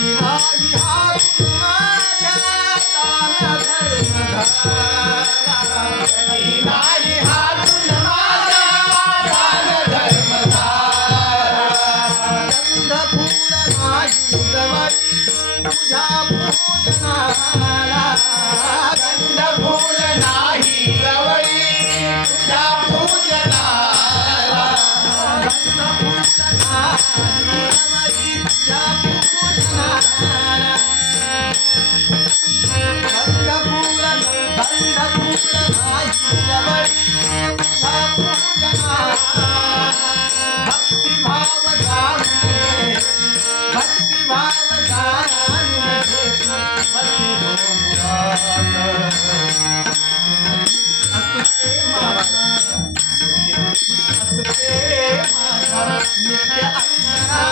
नाही हात माझ्या दान धर्मधारा नाही हातून माझ्या दान धर्मधारा गंध फूल नाही जवळी तुझ्या पूजनाला गंध फूल नाही जवळी तुझ्या पूजनाला गंध फूल नाही जवळी तुझ्या पूजनाला गंध फूल नाही जवळी तुझ्या पूजनाला भक्तिभाव जाणून घे भक्तिभाव जाणून घे मती हो मुराद असते माझा नित्य अंतरा